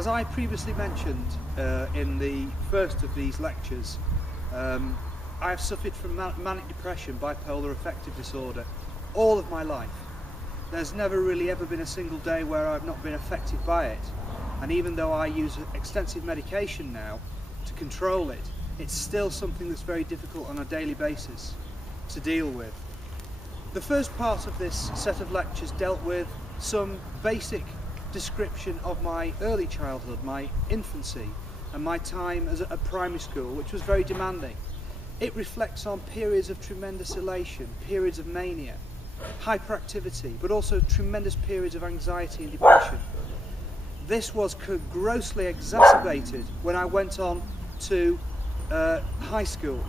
As I previously mentioned in the first of these lectures, I have suffered from manic depression, bipolar affective disorder, all of my life. There's never really ever been a single day where I've not been affected by it. And even though I use extensive medication now to control it, it's still something that's very difficult on a daily basis to deal with. The first part of this set of lectures dealt with some basic description of my early childhood, my infancy, and my time at primary school, which was very demanding. It reflects on periods of tremendous elation, periods of mania, hyperactivity, but also tremendous periods of anxiety and depression. This was grossly exacerbated when I went on to high school.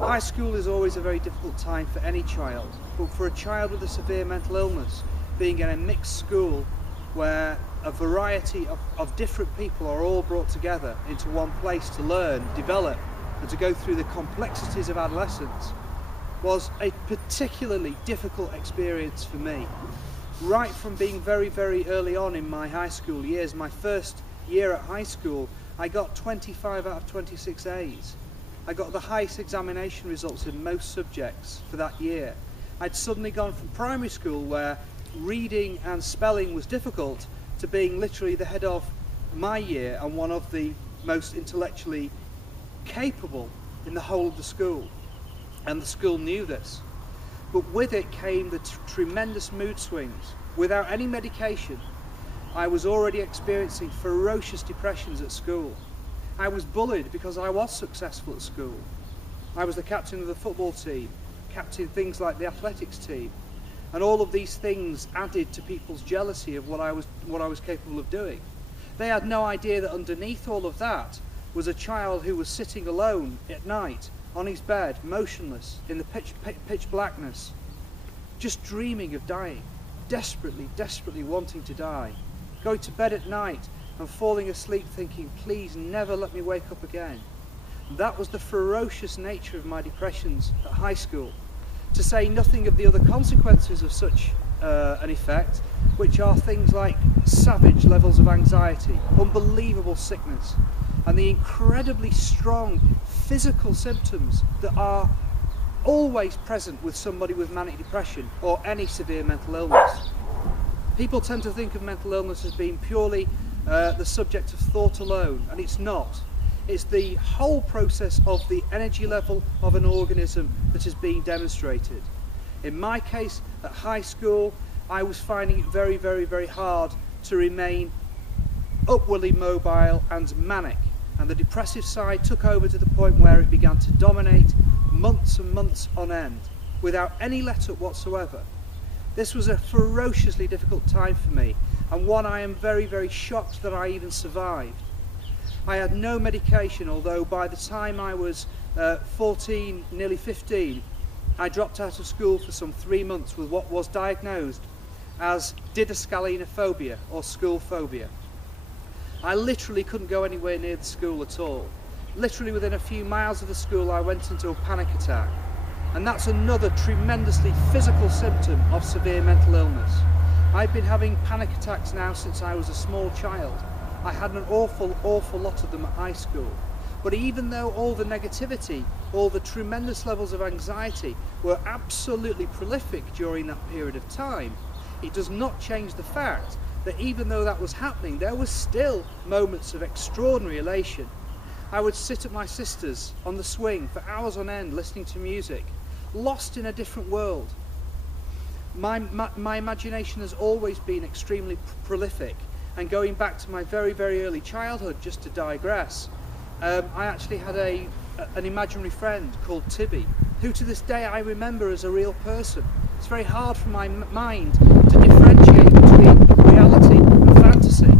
High school is always a very difficult time for any child, but for a child with a severe mental illness, being in a mixed school where a variety of different people are all brought together into one place to learn, develop, and to go through the complexities of adolescence, was a particularly difficult experience for me. Right from being very, very early on in my high school years, my first year at high school, I got 25 out of 26 A's. I got the highest examination results in most subjects for that year. I'd suddenly gone from primary school, where reading and spelling was difficult, to being literally the head of my year and one of the most intellectually capable in the whole of the school. And the school knew this. But with it came the tremendous mood swings. Without any medication, I was already experiencing ferocious depressions at school. I was bullied because I was successful at school. I was the captain of the football team, captain things like the athletics team, and all of these things added to people's jealousy of what I was capable of doing. They had no idea that underneath all of that was a child who was sitting alone at night on his bed, motionless in the pitch blackness, just dreaming of dying, desperately wanting to die, going to bed at night and falling asleep thinking, please never let me wake up again. That was the ferocious nature of my depressions at high school, to say nothing of the other consequences of such an effect, which are things like savage levels of anxiety, unbelievable sickness, and the incredibly strong physical symptoms that are always present with somebody with manic depression or any severe mental illness. People tend to think of mental illness as being purely the subject of thought alone, and it's not. It's the whole process of the energy level of an organism that is being demonstrated. In my case, at high school, I was finding it very hard to remain upwardly mobile and manic, and the depressive side took over to the point where it began to dominate months and months on end, without any let-up whatsoever. This was a ferociously difficult time for me, and one I am very shocked that I even survived. I had no medication, although by the time I was 14, nearly 15, I dropped out of school for some 3 months with what was diagnosed as didascalenophobia, or school phobia. I literally couldn't go anywhere near the school at all. Literally within a few miles of the school I went into a panic attack. And that's another tremendously physical symptom of severe mental illness. I've been having panic attacks now since I was a small child. I had an awful lot of them at high school. But even though all the negativity, all the tremendous levels of anxiety were absolutely prolific during that period of time, it does not change the fact that even though that was happening, there was still moments of extraordinary elation. I would sit at my sister's on the swing for hours on end listening to music, lost in a different world. My imagination has always been extremely prolific, and going back to my very early childhood, just to digress, I actually had an imaginary friend called Tibby, who to this day I remember as a real person. It's very hard for my mind to differentiate between reality and fantasy.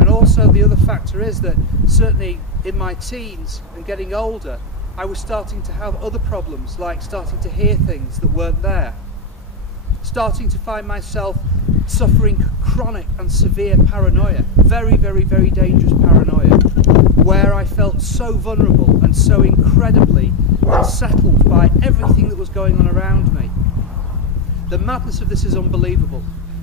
And also the other factor is that certainly in my teens and getting older, I was starting to have other problems, like starting to hear things that weren't there. Starting to find myself suffering chronic and severe paranoia, very dangerous paranoia, where I felt so vulnerable and so incredibly unsettled by everything that was going on around me. The madness of this is unbelievable.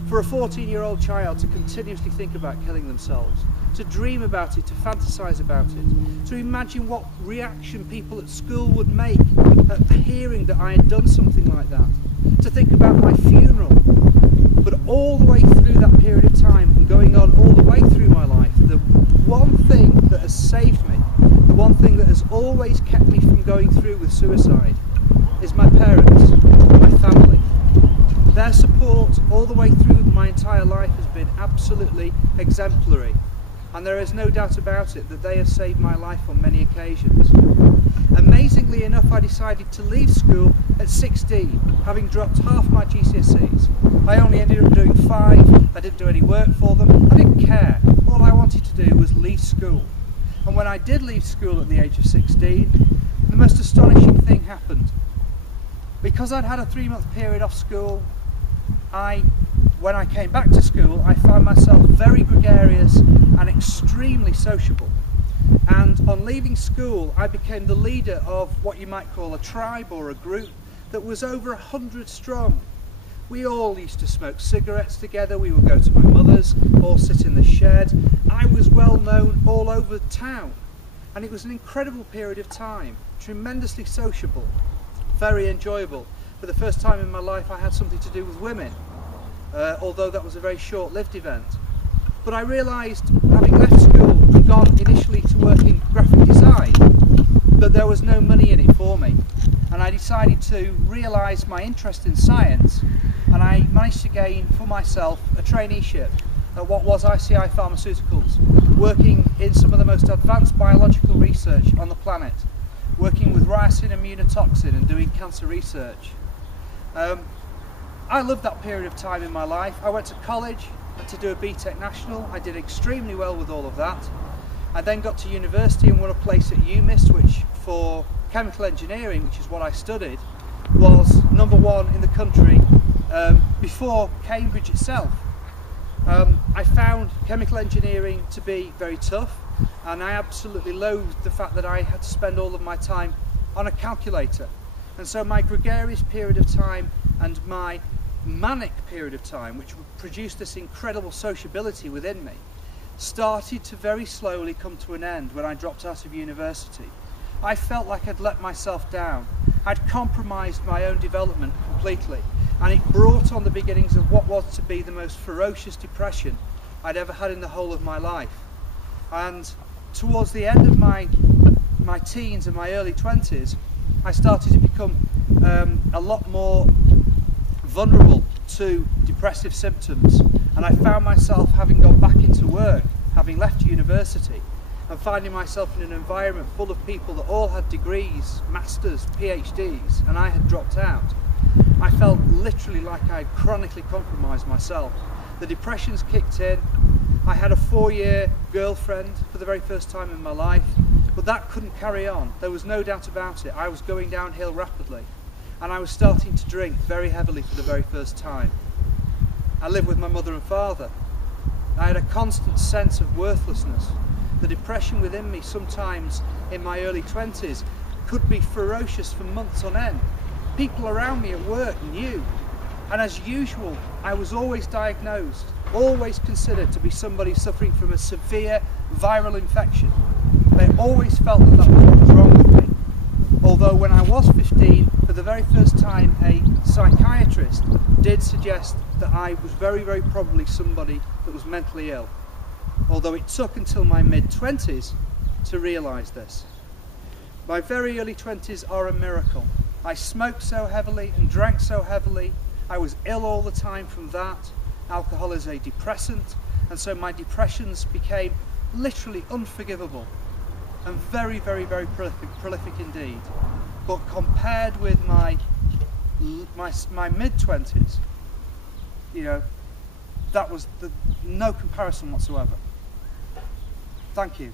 For a 14-year-old child to continuously think about killing themselves, to dream about it, to fantasize about it, to imagine what reaction people at school would make at hearing that I had done something like that, to think about my funeral. But all the way through that period of time, and going on all the way through my life, the one thing that has saved me, the one thing that has always kept me from going through with suicide, is my parents, my family. Their support all the way through my entire life has been absolutely exemplary, and there is no doubt about it that they have saved my life on many occasions. Amazingly enough, I decided to leave school at 16, having dropped half my GCSEs. I only ended up doing 5, I didn't do any work for them, I didn't care. All I wanted to do was leave school. And when I did leave school at the age of 16, the most astonishing thing happened. Because I'd had a 3-month period off school, when I came back to school, I found myself very gregarious and extremely sociable. And on leaving school, I became the leader of what you might call a tribe or a group that was over 100 strong. We all used to smoke cigarettes together, we would go to my mother's, all sit in the shed. I was well known all over town, and it was an incredible period of time, tremendously sociable, very enjoyable. For the first time in my life, I had something to do with women, although that was a very short-lived event. But I realised, having left school and gone initially to work in graphic design, that there was no money in it for me. And I decided to realise my interest in science, and I managed to gain for myself a traineeship at what was ICI Pharmaceuticals, working in some of the most advanced biological research on the planet, working with ricin immunotoxin and doing cancer research. I loved that period of time in my life. I went to college to do a BTEC National. I did extremely well with all of that. I then got to university and won a place at UMIST, which for chemical engineering, which is what I studied, was #1 in the country before Cambridge itself. I found chemical engineering to be very tough, and I absolutely loathed the fact that I had to spend all of my time on a calculator. And so my gregarious period of time and my manic period of time, which produced this incredible sociability within me, started to very slowly come to an end when I dropped out of university. I felt like I'd let myself down. I'd compromised my own development completely, and it brought on the beginnings of what was to be the most ferocious depression I'd ever had in the whole of my life. And towards the end of my teens and my early 20s, I started to become a lot more vulnerable to depressive symptoms, and I found myself having gone back into work, having left university, and finding myself in an environment full of people that all had degrees, masters, PhDs, and I had dropped out. I felt literally like I had chronically compromised myself. The depressions kicked in. I had a 4-year girlfriend for the very first time in my life, but that couldn't carry on. There was no doubt about it. I was going downhill rapidly, and I was starting to drink very heavily for the very first time. I lived with my mother and father. I had a constant sense of worthlessness. The depression within me, sometimes in my early 20s, could be ferocious for months on end. People around me at work knew, and as usual, I was always diagnosed, always considered to be somebody suffering from a severe viral infection. They always felt that that was what was wrong with me. Although when I was 15, for the very first time, a psychiatrist did suggest that I was very, very probably somebody that was mentally ill. Although it took until my mid-20s to realise this. My very early 20s are a miracle. I smoked so heavily and drank so heavily. I was ill all the time from that. Alcohol is a depressant, and so my depressions became literally unforgivable and very, very, very prolific indeed. But compared with my mid-20s, you know, that was no comparison whatsoever. Thank you.